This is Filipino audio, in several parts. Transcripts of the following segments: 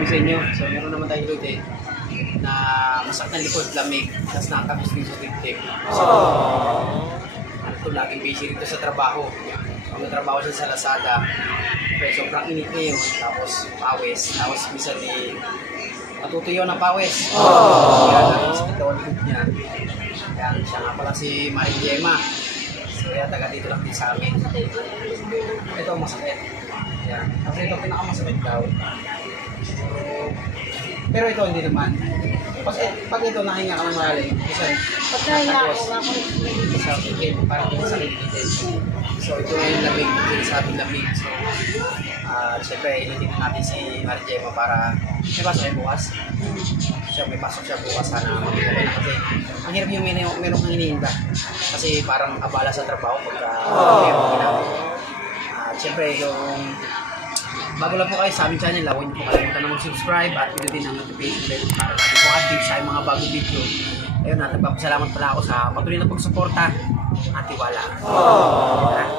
namin sa inyo. So, meron naman tayong load na masakit ng likod, lamig, tapos nakakabis din sa tip-tip. So, ano ito, laging busy rito sa trabaho. Trabaho siya sa Lazada. Pero sobrang init niya yun. Tapos pawis. Tapos minsan matutuyo ng pawis. Kaya nakikita daw ang likod niya. Yan, siya nga pala si Marie Gemma. So, kaya taga dito lang din sa amin. Ito masakit. Yan. Kasi ito pinakamasakit daw. So, pero ito hindi naman. Pag ito nahinga ka ng malalim, pag nahinga ako, sa akin, parang masakit din. So ito yung lamig, ito sa ating lamig. So, siyempre, ilitin natin si Marie Gemma para may pasok siya bukas. Siya may pasok siya bukas, sana mag-okay na kasi ang hirap yung meron kang iniinda. Kasi parang abala sa trabaho pagka meron ginagawa. Siyempre, yung bago lang po kayo sa aming channel, huwag niyo po kalimutan na mag-subscribe at pindutin ang notification bell para lagi po update sa mga bagong video. Ayun, nagpapasalamat pala ako sa patuloy na pagsuporta at tiwala.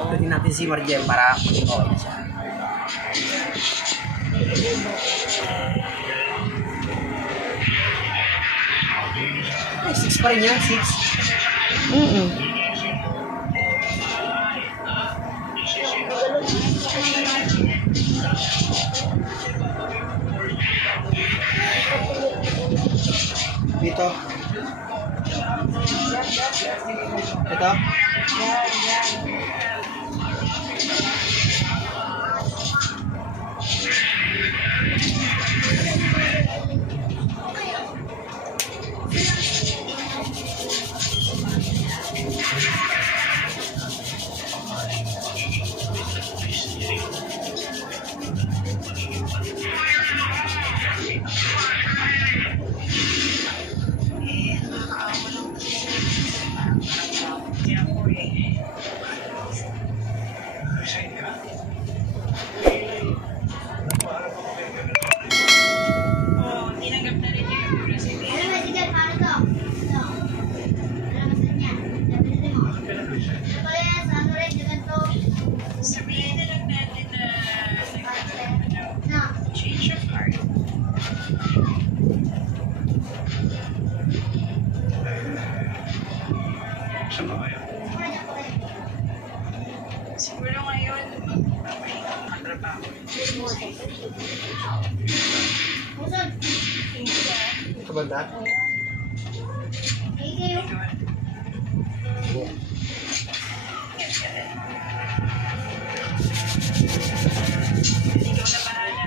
Pindutin natin si Marie Gemma para maging okay na siya. Ay, 6 pa rin yan, 6. Dito. Ito. sabihin na lang natin na change of heart. Saan ba kayo? Siguro ngayon, Ang trabaho. Ito banda? ikaw na bahala.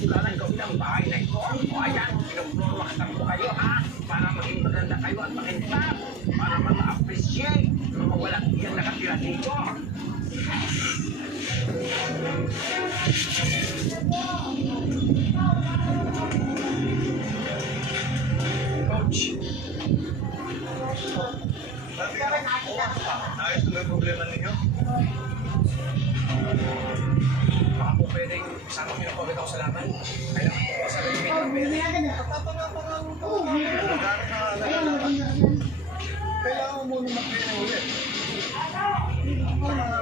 Kailangan gawin ang bahay na ito. O ayan, pinagpapakatan ko kayo ha, para maging maganda kayo at makintab, para mag-appreciate ng mga walang iyan nakatira dito. Coach. Ayos na may problema ninyo? Baka po pwedeng isama ko yung pagkat ako sa laman. Kailangan ko sa limit ng pwede. Pagpapangapangang po. Kailangan mo muna mag-pwede ulit. Sa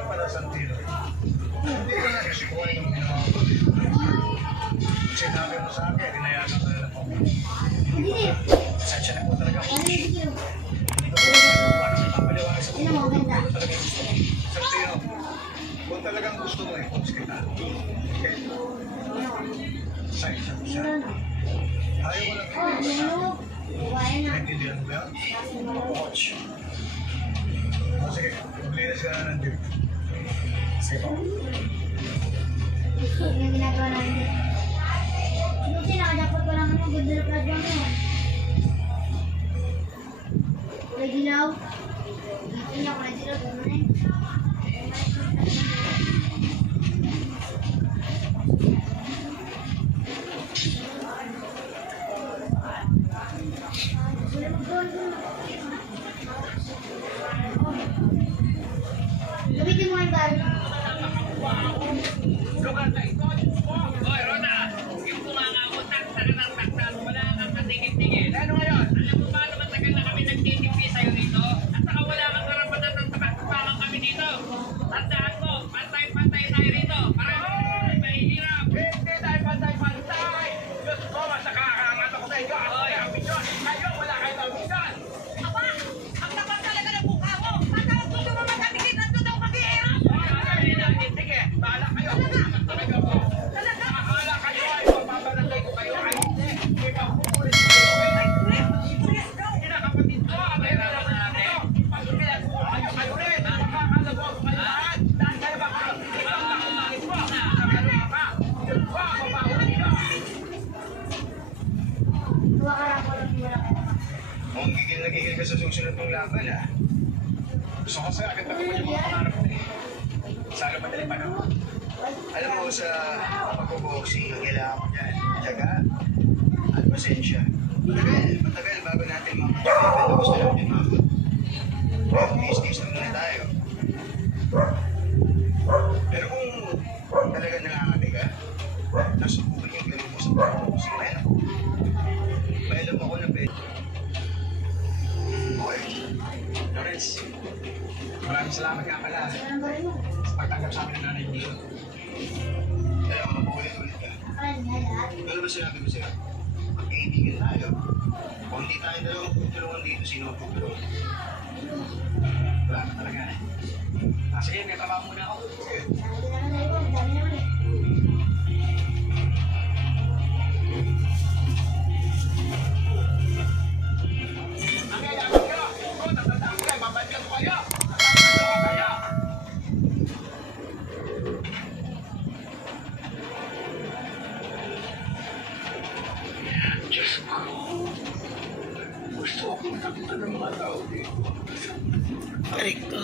para sa tiro. Hindi ka na sikuhan yung ginawa ko. Sinabi mo sa akin, dinayagan ko na lang ako. Sensya na po talaga ako. Hindi ko po paano napapaliwanag sa mga kung ano talaga gusto mo. Sa tiro. Kung talagang gusto mo, i-coach kita. Okay? Sa isang siya. Ayaw mo lang ito. Naintindihan mo yan? Coach. O sige, maglinis ka na ng dito. Sige po. Yung ginagawa namin. Buti nakadapat ko lang good na plug lang yun. Kulay dilaw. Dito niya kulay dilaw. Gano'n eh. Gamitin mo yung bag. Hoy, Rona! Yung kumangamutan sa kanang wala kang katingin-tingin. Ano ngayon? Alam mo ba na matagal na kami nagtitipi sa'yo dito? At saka wala kang karapatan ng tapak-tapakan kami dito. Tandaan mo, pantay-pantay tayo rito. Para mahihirap. Hindi tayo pantay-pantay! Diyos ko, masakakaangat ako sa inyo. Hoy! Kayo, wala kayong ambisyon! Aba! Ang tapat talaga ng mukha mo! Patawag mo naman matabigin na ito daw mag-iirap! Sige, bahala kayo. Talaga po. Akala kayo ay mapapalatay ko kayo. Ay, hindi. May pagpupulis kayo. Kinakapatid ko. Abay na naman natin. Pagpilas ko kayo rin. Makakalabog kayo lahat. Dahil kayo ba kayo? Ikaw na kumangit mo. Nakalo ka. Yun ba? Mabawal nyo. Tuwa ka lang ko lang wala ka naman. Mukhang gigil na gigil ka sa susunod mong laban, ha? Gusto ko sa'yo, agad na yung mga pangarap mo eh. Sana madali pa naman. Alam mo, sa pag-boxing, ang kailangan mo dyan, tiyaga at pasensya. Matagal bago natin makakita na gusto natin mabot. Tiis-tiis na muna tayo. Pero kung talaga nangangati ka, nasubukan yung ganun mo sa pag-boxing, may alam ako na pwede. Okay. Lawrence, maraming salamat nga pala Anong gawin mo? sa pagtanggap sa amin ng nanay mo. Kaya ako mabulit-ulit ka. Akala niya lahat. Ano ba sinabi ko sa'yo? Magkaibigan tayo. Kung hindi tayo dalawang tutulungan dito, sino ang tutulungan? Wala ka talaga eh. Sige, may trabaho muna ako. Sige. Sabi naman tayo po, dami naman eh. Ang kailangan nyo. Kung tatandaan ko kayo, babalikan ko kayo. Tatandaan ko kayo. Diyos ko. Gusto ko makakita ng mga tao dito. Recto.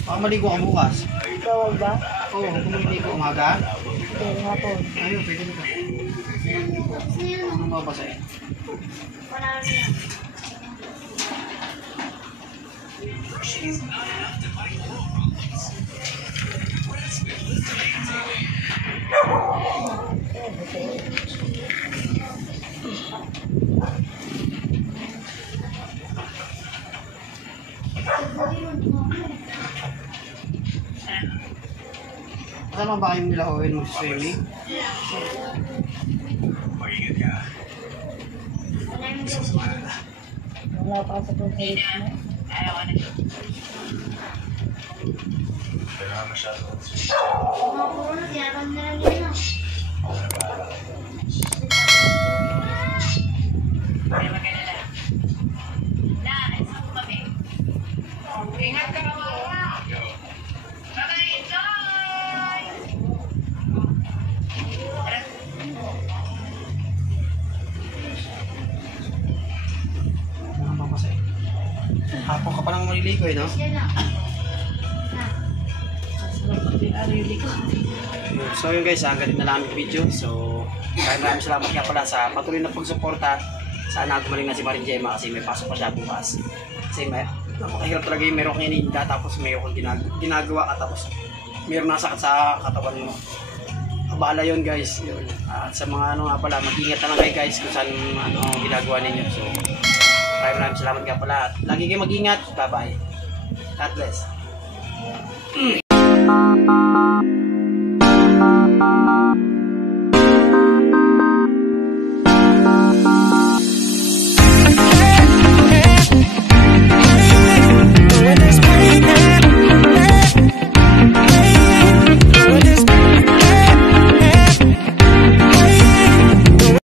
Baka maligo ka bukas. Bawal ba? Oo, kung maligo umaga. Pwede nga po. Ayun, pwede na. Tapos na yun. Anong mabasa eh? Wala na yan. Kasama ba kayong nila Owen mag-swimming? Mag-ingat ka. Wala yung Wala pa sa pagkalit mo. Kaya masyado. mga puro na, tinatang na lang yun ah. Ingat ka mga Bye-bye! Anong mabasa eh? Hapon ka pa lang maliligo eh, no? Yan lang. So yun guys, hanggang na lang ang video. So maraming salamat nga pala sa patuloy na pagsuporta. Sana gumaling na si Maring Gemma kasi may pasok pa siya bukas. Kasi napakahirap talaga yung meron kang ininda tapos mayroon kang ginagawa ka tapos mayroon nasakit sa katawan mo. Abala yun guys. Yun. At sa mga ano nga pala, mag-ingat na lang kayo guys kung saan ano ginagawa ninyo. So maraming salamat nga pala. Lagi kayo mag-ingat. Bye bye. God bless.